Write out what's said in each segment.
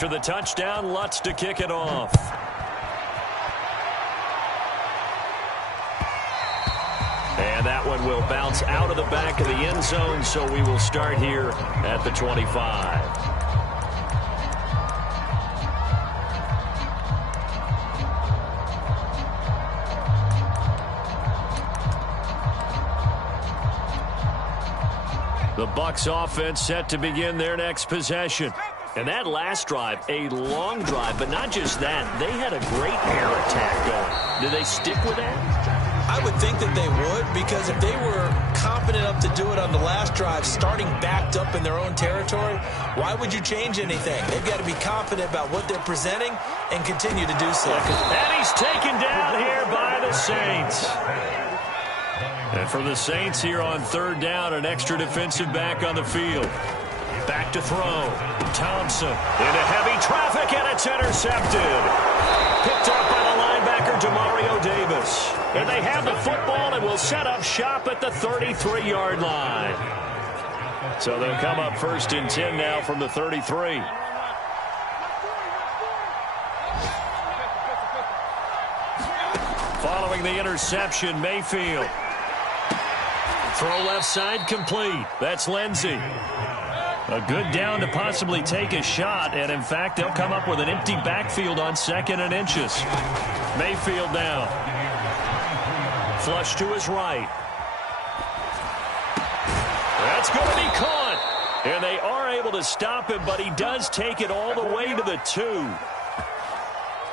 After the touchdown, Lutz to kick it off. And that one will bounce out of the back of the end zone, so we will start here at the 25. The Bucs offense set to begin their next possession. And that last drive, a long drive, but not just that. They had a great air attack going. Do they stick with that? I would think that they would, because if they were confident enough to do it on the last drive, starting backed up in their own territory, why would you change anything? They've got to be confident about what they're presenting and continue to do so. And he's taken down here by the Saints. And for the Saints here on third down, an extra defensive back on the field. Back to throw. Thompson into heavy traffic, and it's intercepted. Picked up by the linebacker, Demario Davis. And they have the football and will set up shop at the 33-yard line. So they'll come up first and 10 now from the 33. Following the interception, Mayfield. Throw left side complete. That's Lindsey. A good down to possibly take a shot, and in fact, they'll come up with an empty backfield on 2nd and inches. Mayfield down. Flush to his right. That's going to be caught. And they are able to stop him, but he does take it all the way to the 2.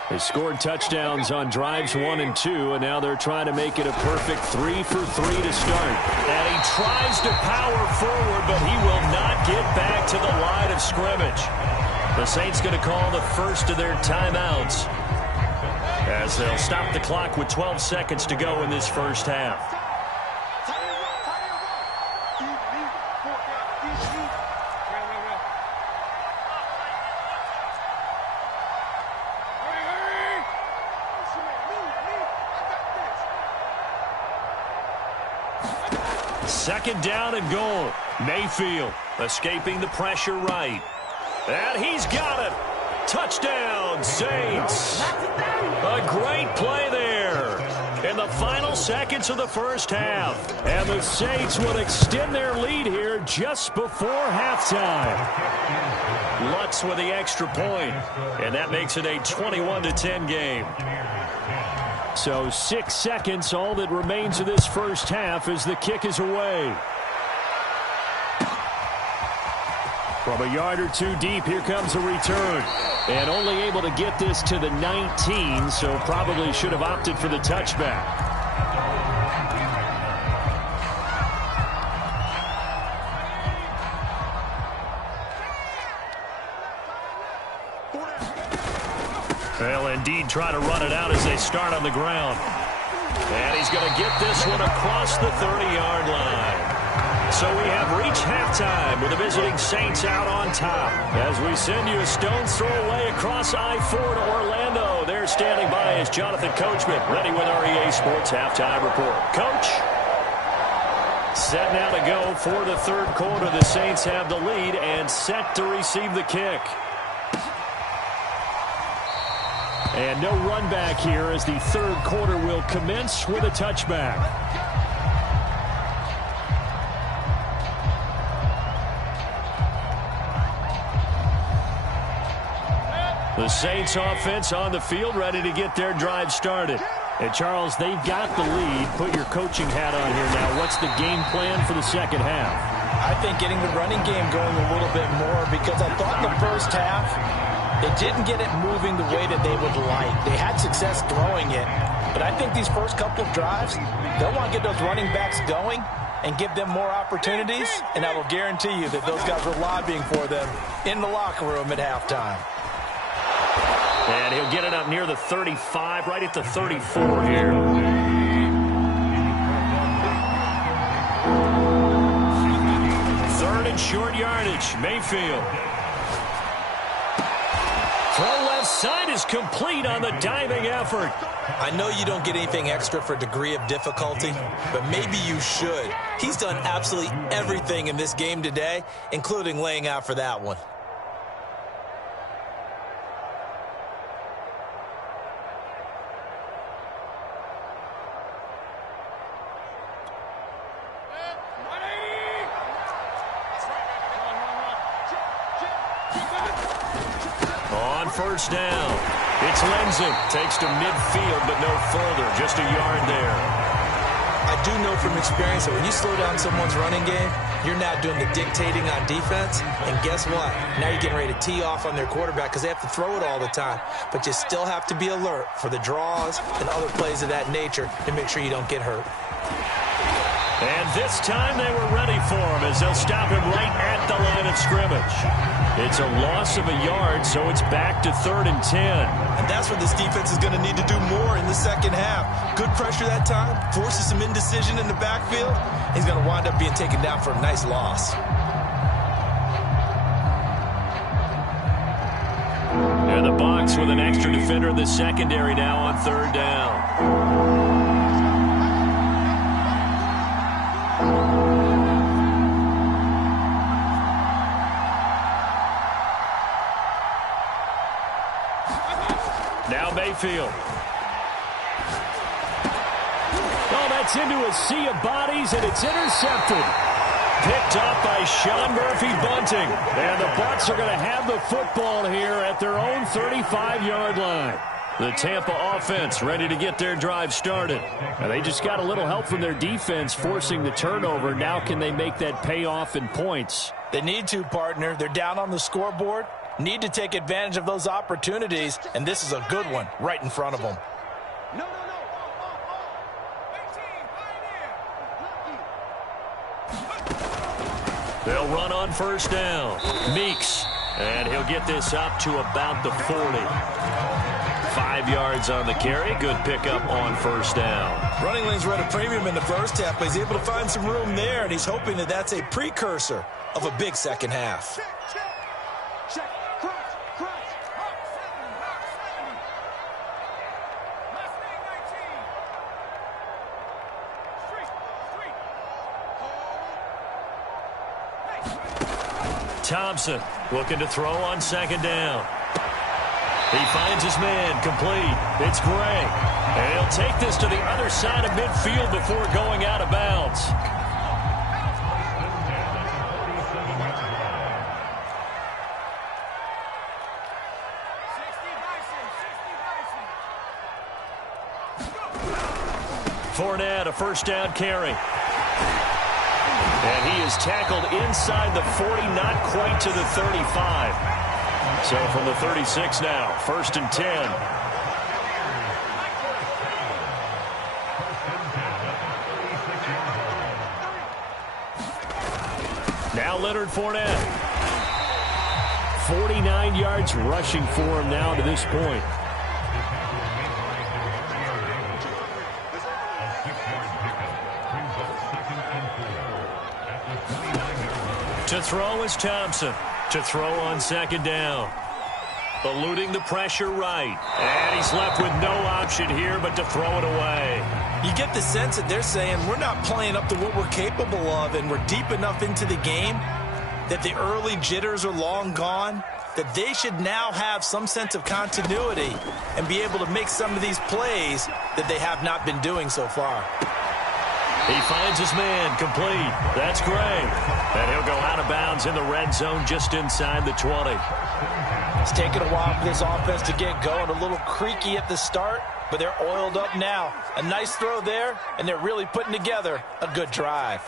They scored touchdowns on drives 1 and 2, and now they're trying to make it a perfect 3 for 3 to start. And he tries to power forward, but he will not get back to the line of scrimmage. The Saints going to call the first of their timeouts, as they'll stop the clock with 12 seconds to go in this first half. Second down and goal. Mayfield escaping the pressure right. And he's got it. Touchdown, Saints. A great play there in the final seconds of the first half. And the Saints would extend their lead here just before halftime. Lutz with the extra point, and that makes it a 21-10 game. So 6 seconds, all that remains of this first half as the kick is away. From a yard or two deep, here comes a return. And only able to get this to the 19, so probably should have opted for the touchback. They'll indeed try to run it out as they start on the ground. And he's going to get this one across the 30-yard line. So we have reached halftime with the visiting Saints out on top. As we send you a stone's throw away across I-4 to Orlando. There standing by is Jonathan Coachman, ready with our EA Sports Halftime Report. Coach? Set now to go for the third quarter. The Saints have the lead and set to receive the kick. And no run back here as the third quarter will commence with a touchback. The Saints offense on the field ready to get their drive started. And Charles, they've got the lead. Put your coaching hat on here now. What's the game plan for the second half? I think getting the running game going a little bit more, because I thought in the first half they didn't get it moving the way that they would like. They had success throwing it, but I think these first couple of drives, they'll want to get those running backs going and give them more opportunities, and I will guarantee you that those guys were lobbying for them in the locker room at halftime. And he'll get it up near the 35, right at the 34 here. Third and short yardage, Mayfield. Throw left side is complete on the diving effort. I know you don't get anything extra for degree of difficulty, but maybe you should. He's done absolutely everything in this game today, including laying out for that one. first down. It's Lindsay. Takes to midfield, but no further. Just a yard there. I do know from experience that when you slow down someone's running game, you're now doing the dictating on defense. And guess what? Now you're getting ready to tee off on their quarterback because they have to throw it all the time. But you still have to be alert for the draws and other plays of that nature to make sure you don't get hurt. And this time they were ready for him as they'll stop him right at the line of scrimmage. It's a loss of a yard, so it's back to 3rd and 10. And that's what this defense is going to need to do more in the second half. Good pressure that time, forces some indecision in the backfield. He's going to wind up being taken down for a nice loss. And the Bucs with an extra defender in the secondary now on 3rd down. Now Mayfield. Oh, that's into a sea of bodies, and it's intercepted. Picked up by Sean Murphy-Bunting. And the Bucs are going to have the football here at their own 35-yard line. The Tampa offense ready to get their drive started. And they just got a little help from their defense forcing the turnover. Now can they make that pay off in points? They need to, partner. They're down on the scoreboard. Need to take advantage of those opportunities, and this is a good one right in front of them. They'll run on first down. Meeks, and he'll get this up to about the 40. 5 yards on the carry. Good pickup on first down. Running lanes were at a premium in the first half, but he's able to find some room there, and he's hoping that that's a precursor of a big second half. Thompson looking to throw on second down. He finds his man complete. It's Gray. And he'll take this to the other side of midfield before going out of bounds. Fournette, a first down carry. And he is tackled inside the 40, not quite to the 35. So from the 36 now, 1st and 10. Now Leonard Fournette. 49 yards rushing for him now to this point. To throw is Thompson. To throw on second down. Eluding the pressure right. And he's left with no option here but to throw it away. You get the sense that they're saying we're not playing up to what we're capable of, and we're deep enough into the game that the early jitters are long gone, that they should now have some sense of continuity and be able to make some of these plays that they have not been doing so far. He finds his man complete. That's Gray. And he'll go out of bounds in the red zone just inside the 20. It's taken a while for this offense to get going. A little creaky at the start, but they're oiled up now. A nice throw there, and they're really putting together a good drive.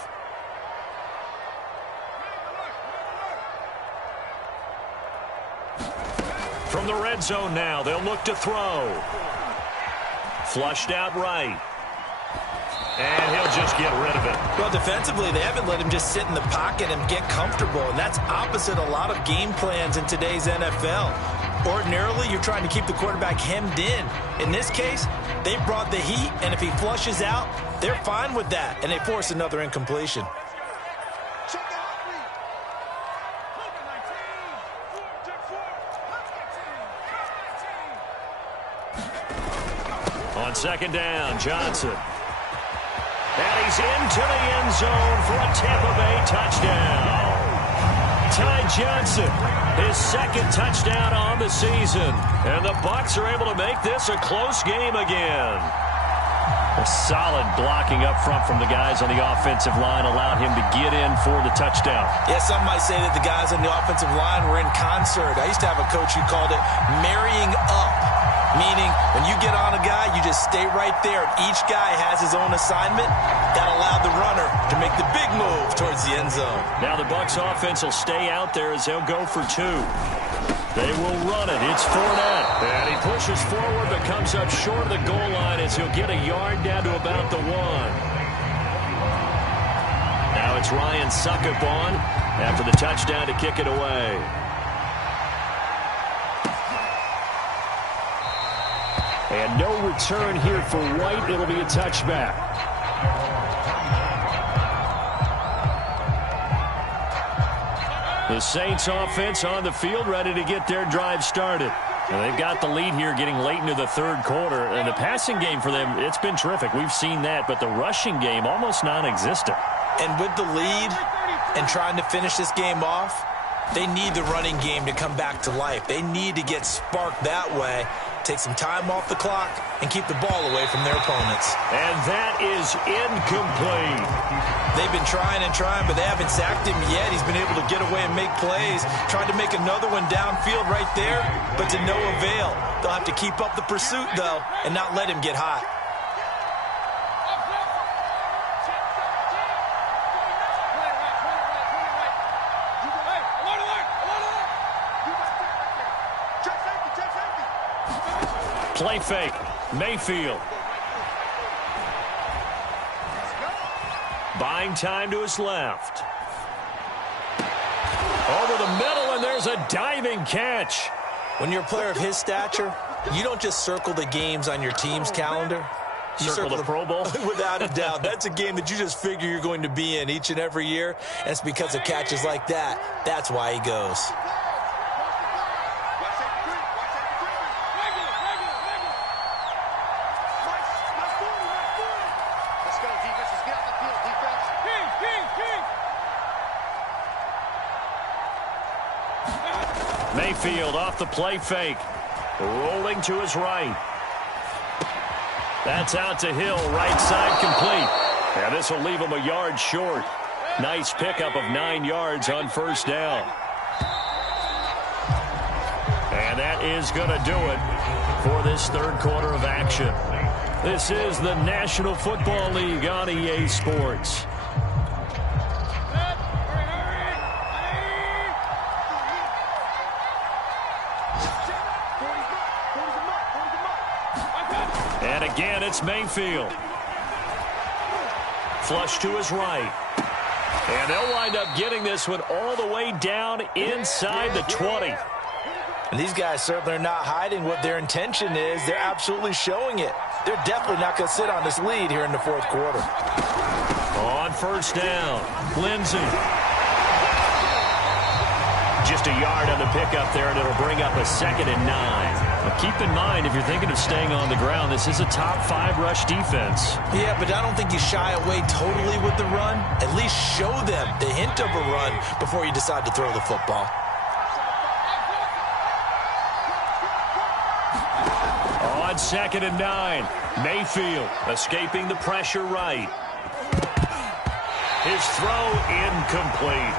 From the red zone now, they'll look to throw. Flushed out right. And he'll just get rid of it. Well, defensively, they haven't let him just sit in the pocket and get comfortable, and that's opposite a lot of game plans in today's NFL. Ordinarily, you're trying to keep the quarterback hemmed in. In this case, they brought the heat, and if he flushes out, they're fine with that, and they force another incompletion. On second down, Johnson. And he's into the end zone for a Tampa Bay touchdown. Ty Johnson, his second touchdown on the season. And the Bucs are able to make this a close game again. Solid blocking up front from the guys on the offensive line allowed him to get in for the touchdown. Yeah, some might say that the guys on the offensive line were in concert. I used to have a coach who called it marrying up, meaning when you get on a guy, you just stay right there. Each guy has his own assignment. That allowed the runner to make the big move towards the end zone. Now the Bucs offense will stay out there as they'll go for 2. They will run it. It's Fournette. And he pushes forward but comes up short of the goal line as he'll get a yard down to about the 1. Now it's Ryan Suckup on after the touchdown to kick it away. And no return here for White. It'll be a touchback. The Saints offense on the field ready to get their drive started. And they've got the lead here getting late into the third quarter. And the passing game for them, it's been terrific. We've seen that. But the rushing game, almost non-existent. And with the lead and trying to finish this game off, they need the running game to come back to life. They need to get sparked that way, take some time off the clock, and keep the ball away from their opponents. And that is incomplete. They've been trying and trying, but they haven't sacked him yet. He's been able to get away and make plays. Tried to make another one downfield right there, but to no avail. They'll have to keep up the pursuit, though, and not let him get hot. Play fake. Mayfield. Buying time to his left. Over the middle, and there's a diving catch. When you're a player of his stature, you don't just circle the games on your team's calendar. You circle the Pro Bowl? Without a doubt. That's a game that you just figure you're going to be in each and every year, and it's because of catches like that. That's why he goes. Mayfield off the play fake. Rolling to his right. That's out to Hill. Right side complete. And this will leave him a yard short. Nice pickup of 9 yards on first down. And that is going to do it for this third quarter of action. This is the National Football League on EA Sports. And again, it's Mayfield. Flush to his right. And they'll wind up getting this one all the way down inside the 20. And these guys certainly are not hiding what their intention is. They're absolutely showing it. They're definitely not going to sit on this lead here in the fourth quarter. On first down, Lindsey. Just a yard on the pickup there, and it'll bring up a 2nd and 9. Now keep in mind, if you're thinking of staying on the ground, this is a top 5 rush defense. Yeah, but I don't think you shy away totally with the run. At least show them the hint of a run before you decide to throw the football. On 2nd and 9, Mayfield escaping the pressure right. His throw incomplete.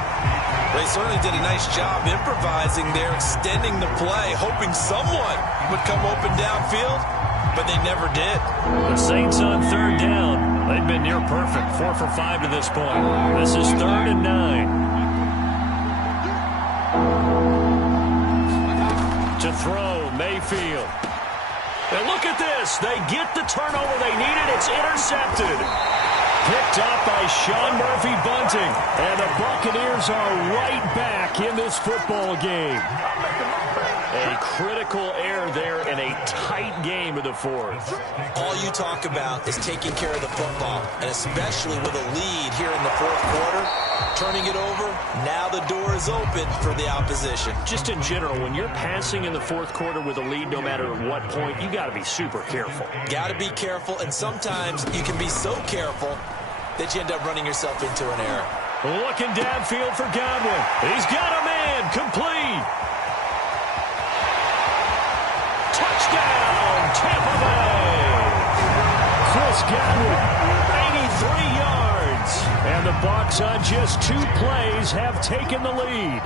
They certainly did a nice job improvising there, extending the play, hoping someone would come open downfield, but they never did. The Saints on third down. They've been near perfect, 4 for 5 to this point. This is 3rd and 9. To throw, Mayfield. And look at this. They get the turnover they needed. It's intercepted. Picked up by Sean Murphy-Bunting. And the Buccaneers are right back in this football game. A critical error there in a tight game of the fourth. All you talk about is taking care of the football, and especially with a lead here in the fourth quarter, turning it over, now the door is open for the opposition. Just in general, when you're passing in the fourth quarter with a lead, no matter at what point, you got to be super careful. Got to be careful, and sometimes you can be so careful that you end up running yourself into an error. Looking downfield for Godwin. He's got a man. Complete. Touchdown, Tampa Bay. Chris got it. 83 yards. And the Bucs on just 2 plays have taken the lead.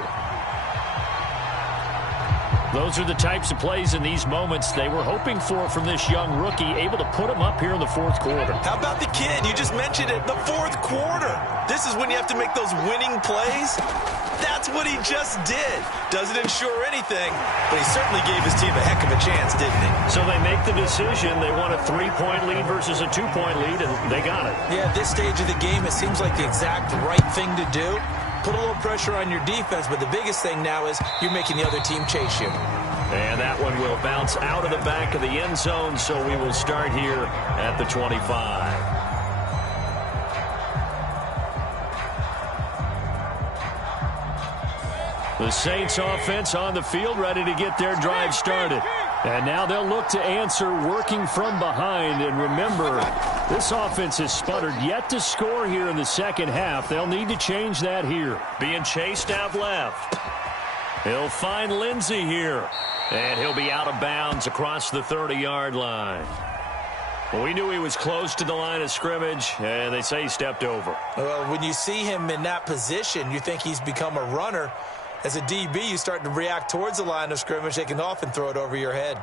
Those are the types of plays in these moments they were hoping for from this young rookie, able to put him up here in the fourth quarter. How about the kid? You just mentioned it, the fourth quarter. This is when you have to make those winning plays. That's what he just did. Doesn't ensure anything, but he certainly gave his team a heck of a chance, didn't he? So they make the decision. They want a 3-point lead versus a 2-point lead, and they got it. Yeah, at this stage of the game, it seems like the exact right thing to do. Put a little pressure on your defense, but the biggest thing now is you're making the other team chase you. And that one will bounce out of the back of the end zone, so we will start here at the 25. The Saints offense on the field, ready to get their drive started. And now they'll look to answer working from behind. And remember, this offense has sputtered yet to score here in the second half. They'll need to change that here. Being chased out left. He'll find Lindsey here. And he'll be out of bounds across the 30-yard line. Well, we knew he was close to the line of scrimmage, and they say he stepped over. Well, when you see him in that position, you think he's become a runner. As a DB, you start to react towards the line of scrimmage. They can often throw it over your head.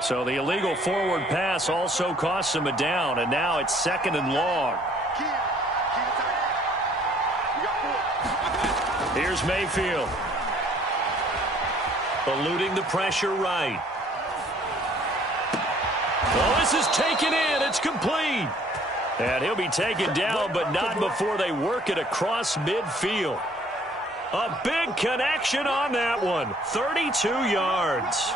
So the illegal forward pass also costs him a down, and now it's 2nd and long. Here's Mayfield. Eluding the pressure right. Well, this is taken in. It's complete. And he'll be taken down, but not before they work it across midfield. A big connection on that one. 32 yards.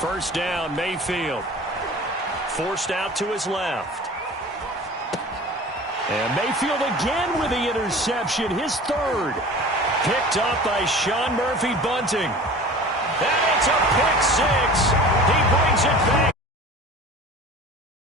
First down, Mayfield. Forced out to his left. And Mayfield again with the interception, his 3rd. Picked up by Sean Murphy-Bunting. And it's a pick 6. He brings it back.